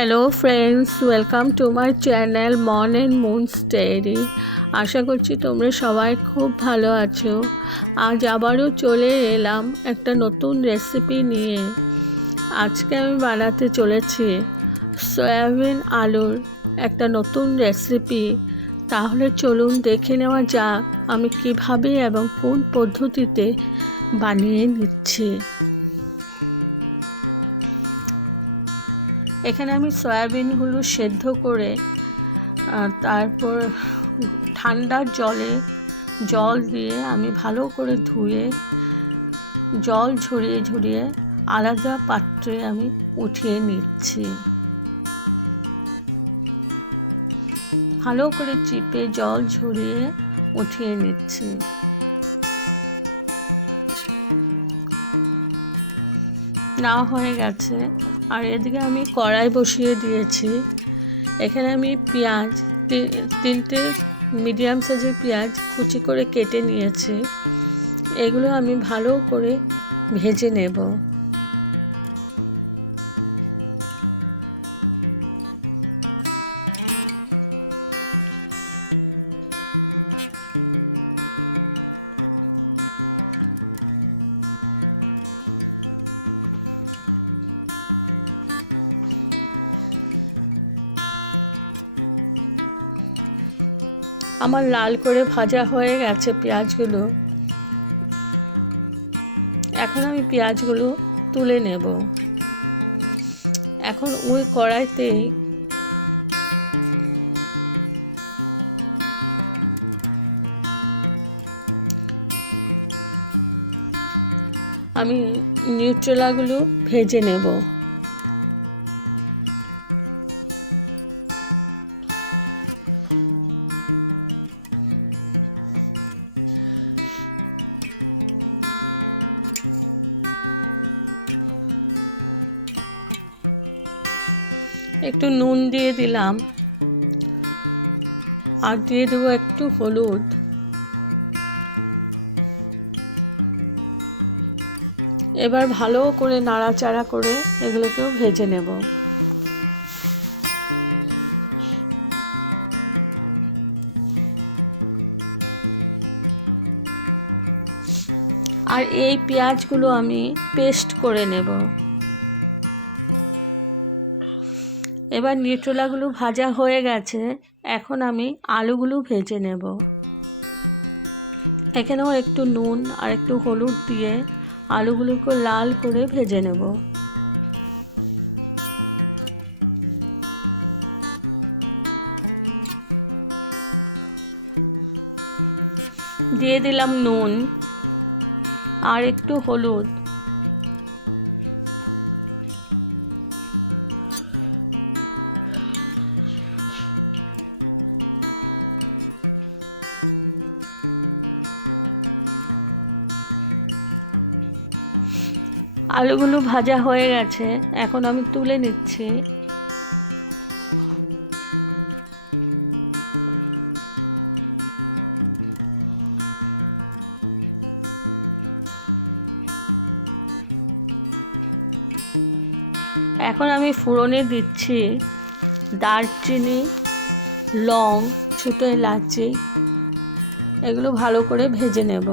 Hello friends, welcome to my channel মন and moons diary. আশা করছি তোমরা সবাই খুব ভালো আছো। আজ আবারও চলে এলাম একটা নতুন রেসিপি নিয়ে। আজকে আমি বানাতে চলেছি সয়াবিন আলুর একটা নতুন রেসিপি। তাহলে চলুন দেখে নেওয়া যাক আমি কিভাবে এবং কোন পদ্ধতিতে বানিয়ে নিচ্ছি। এখানে আমি সয়াবিনগুলো সেদ্ধ করে তারপর ঠান্ডা জল দিয়ে আমি ভালো করে ধুয়ে জল ঝরিয়ে ঝরিয়ে আলাদা পাত্রে আমি উঠিয়ে নিচ্ছি। ভালো করে চিপে জল ঝরিয়ে উঠিয়ে নিচ্ছি। নেওয়া হয়ে গেছে। আর এদিকে আমি কড়াই বসিয়ে দিয়েছি। এখানে আমি পেঁয়াজ তিনটে মিডিয়াম সাইজের পেঁয়াজ কুচি করে কেটে নিয়েছি। এগুলো আমি ভালো করে ভেজে নেব। আমার লাল করে ভাজা হয়ে গেছে পেঁয়াজগুলো। এখন আমি পেঁয়াজগুলো তুলে নেব। এখন ওই কড়াইতেই আমি নিউট্রেলাগুলো ভেজে নেব। একটু নুন দিয়ে দিলাম আর দিয়ে দেবো একটু হলুদ। এবার ভালো করে নাড়াচাড়া করে এগুলোকেও ভেজে নেব। আর এই পেঁয়াজগুলো আমি পেস্ট করে নেব। এবার নিউট্রেলাগুলো ভাজা হয়ে গেছে। এখন আমি আলুগুলো ভেজে নেব। এখানেও একটু নুন আর একটু হলুদ দিয়ে আলুগুলোকে লাল করে ভেজে নেব। দিয়ে দিলাম নুন আর একটু হলুদ। আলুগুলো ভাজা হয়ে গেছে। এখন আমি তুলে নিচ্ছি। এখন আমি ফোড়নে দিচ্ছি দারচিনি, লং, ছোটো এলাচি। এগুলো ভালো করে ভেজে নেব।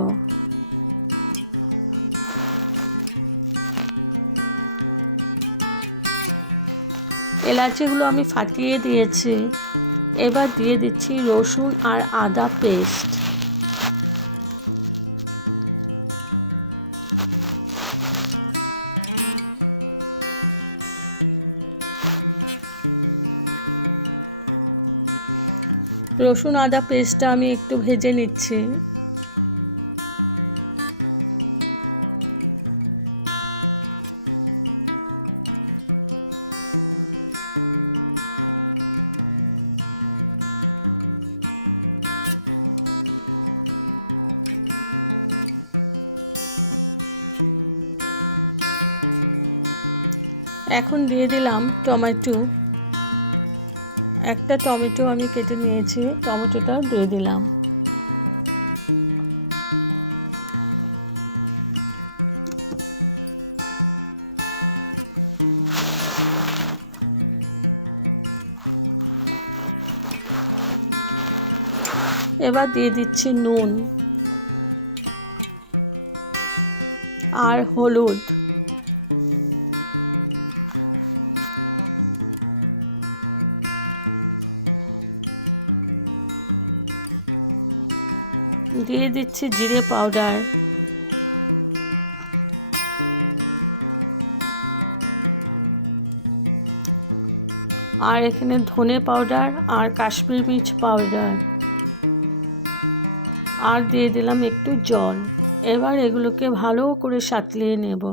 এলাচিগুলো আমি ফাটিয়ে দিয়েছি। এবার দিয়ে দিচ্ছি রসুন আর আদা পেস্ট। রসুন আদা পেস্টটা আমি একটু ভেজে নিচ্ছি। এখন দিয়ে দিলাম টমেটো। একটা টমেটো আমি কেটে নিয়েছি, টমেটোটা দিয়ে দিলাম। এবার দিয়ে দিচ্ছি নুন আর হলুদ। দিয়ে দিচ্ছি জিরে পাউডার, আর এখানে ধনে পাউডার আর কাশ্মীরি মির্চ পাউডার, আর দিয়ে দিলাম একটু জল। এবার এগুলোকে ভালো করে সাঁতলিয়ে নেব।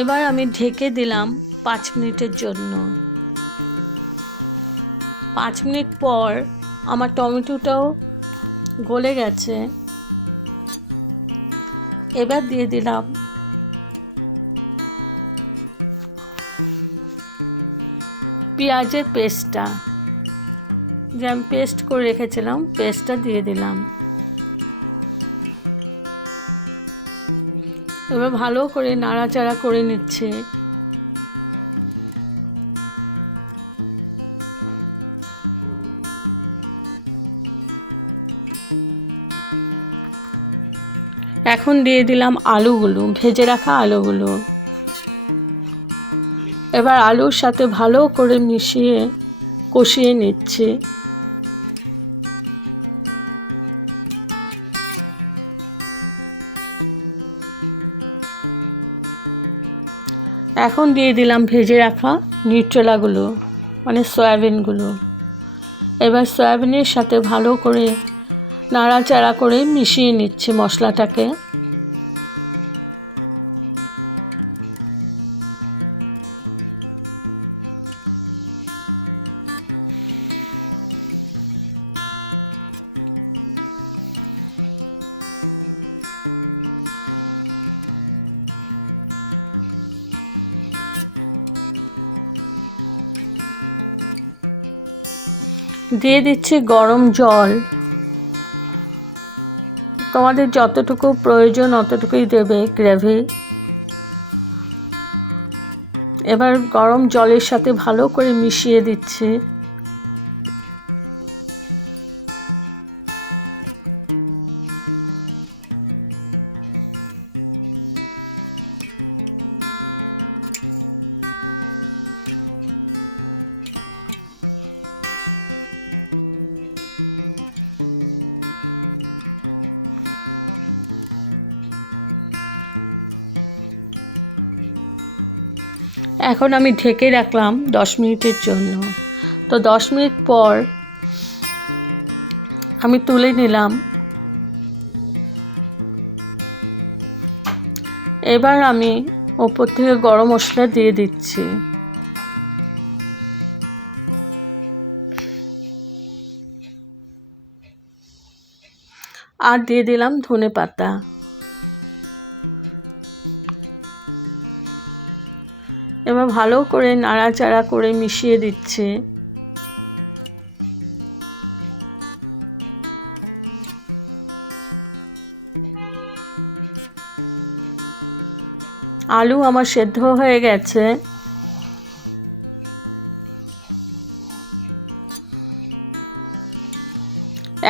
এবার আমি ঢেকে দিলাম 5 মিনিটের জন্য। 5 মিনিট পর আমার টমেটোটাও গলে গেছে। এবার দিয়ে দিলাম পেঁয়াজের পেস্টটা, যে আমি পেস্ট করে রেখেছিলাম, পেস্টটা দিয়ে দিলাম। এবার ভালো করে নাড়াচাড়া করে নিচ্ছে। এখন দিয়ে দিলাম আলুগুলো, ভেজে রাখা আলুগুলো। এবার আলুর সাথে ভালো করে মিশিয়ে কষিয়ে নিচ্ছি। এখন দিয়ে দিলাম ভেজে রাখা নিউট্রেলাগুলো, মানে সয়াবিনগুলো। এবার সয়াবিনের সাথে ভালো করে নাড়াচাড়া করে মিশিয়ে নিচ্ছি মশলাটাকে। দিয়ে দিচ্ছি গরম জল, তোমাদের যতটুকু প্রয়োজন অতটুকুই দেবে গ্রেভি। এবার গরম জলের সাথে ভালো করে মিশিয়ে দিচ্ছি। এখন আমি ঢেকে রাখলাম 10 মিনিটের জন্য। তো 10 মিনিট পর আমি তুলে নিলাম। এবার আমি ওপর থেকে গরম মশলা দিয়ে দিচ্ছি। আর দিয়ে দিলাম ধনে পাতা। এবার ভালো করে নাড়াচাড়া করে মিশিয়ে দিচ্ছি। আলু আমার সেদ্ধ হয়ে গেছে।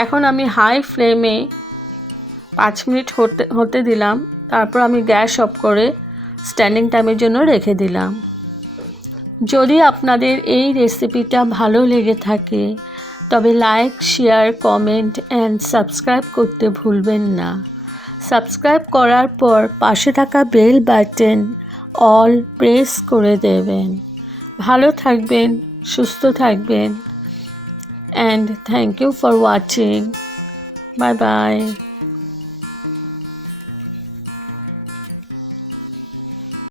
এখন আমি হাই ফ্লেমে 5 মিনিট হতে দিলাম। তারপর আমি গ্যাস অফ করে স্ট্যান্ডিং টাইমের জন্য রেখে দিলাম। যদি আপনাদের এই রেসিপিটা ভালো লেগে থাকে তবে like, share, comment and subscribe করতে ভুলবেন না। সাবস্ক্রাইব করার পর পাশে থাকা বেল বাটন অল প্রেস করে দেবেন। ভালো থাকবেন, সুস্থ থাকবেন, and thank you for watching. Bye bye.